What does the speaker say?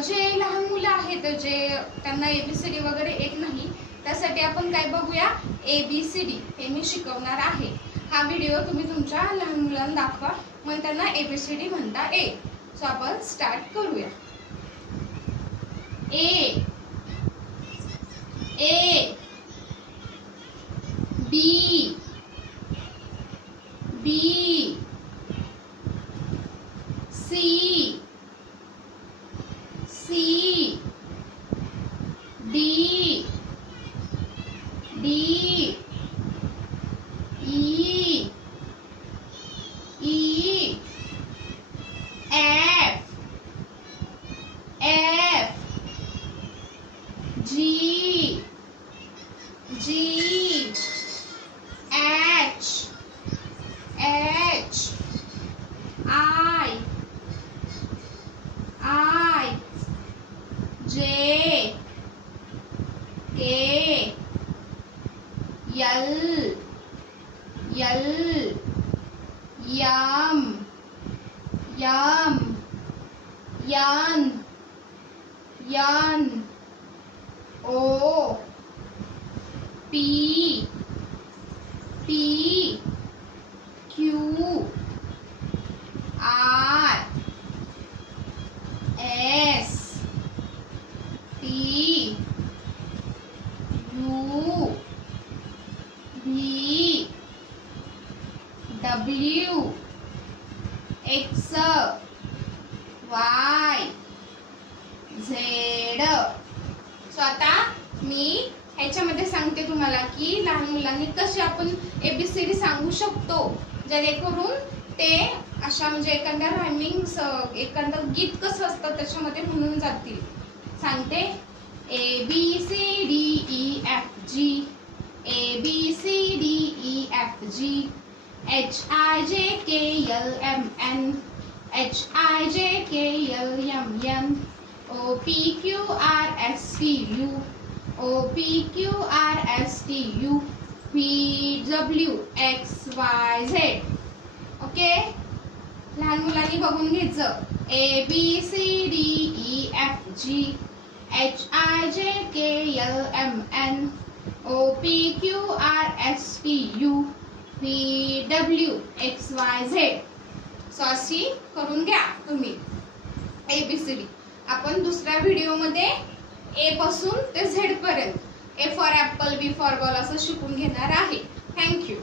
जे लहान मुलं आहेत जे त्यांना ABCD वगैरे येत नाही त्यासाठी आपण काय बघूया, ABCD हे मी शिकवणार आहे. हा व्हिडिओ तुम्ही तुमच्या लहान मुलांना दाखवा, मग त्यांना ABCD म्हणता येईल. सो आपण स्टार्ट करूया. A B B C C D D E E F F G G H H I J K L N O P Q R S T U V W X Y Z. So आता मी ह्याच्यामध्ये सांगते तुम्हाला की लहान मुलांनी कसे आपण ABCD सांगू शकतो, जेणेकरून ते अशा म्हणजे एखाद्या रायमिंग एखादं गीत कसं असतं त्याच्यामध्ये म्हणून जातील. सांगते ABCDEFG ABCDEFG HIJKLMN HIJKLMN OPQRSTU OPQRSTU VWXYZ. Okay, लहान मुलांनी बघून घ्यायचं. ABCDEFG HIJKLMN OPQRSTU VWXYZ. So अशी करून घ्या तुम्ही ABCD. आपण दुसऱ्या व्हिडिओमध्ये A पासून ते Z पर्यंत A for Apple, B for ball असं शिकून घेणार आहे. थँक्यू.